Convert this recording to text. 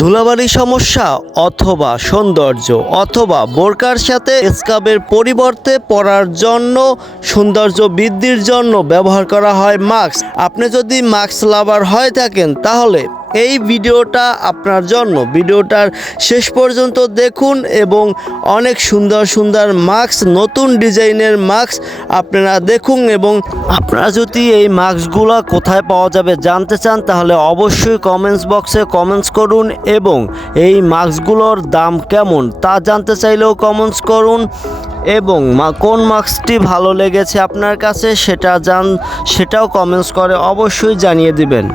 ধুলাবালি সমস্যা অথবা সৌন্দর্য অথবা বোরকার সাথে স্কাবের পরিবর্তে পরার জন্য সৌন্দর্য বৃদ্ধির জন্য ব্যবহার করা হয় মাস্ক। আপনি যদি মাস্ক লাভার হয়ে থাকেন, তাহলে এই ভিডিওটা আপনার জন্য। ভিডিওটার শেষ পর্যন্ত দেখুন এবং অনেক সুন্দর সুন্দর মাস্ক, নতুন ডিজাইনের মাস্ক আপনারা দেখুন এবং আপনারা যদি এই মাস্কগুলো কোথায় পাওয়া যাবে জানতে চান, তাহলে অবশ্যই কমেন্টস বক্সে কমেন্টস করুন এবং এই মাস্কগুলোর দাম কেমন তা জানতে চাইলেও কমেন্টস করুন এবং কোন মাস্কটি ভালো লেগেছে আপনার কাছে সেটা জান, সেটাও কমেন্টস করে অবশ্যই জানিয়ে দিবেন।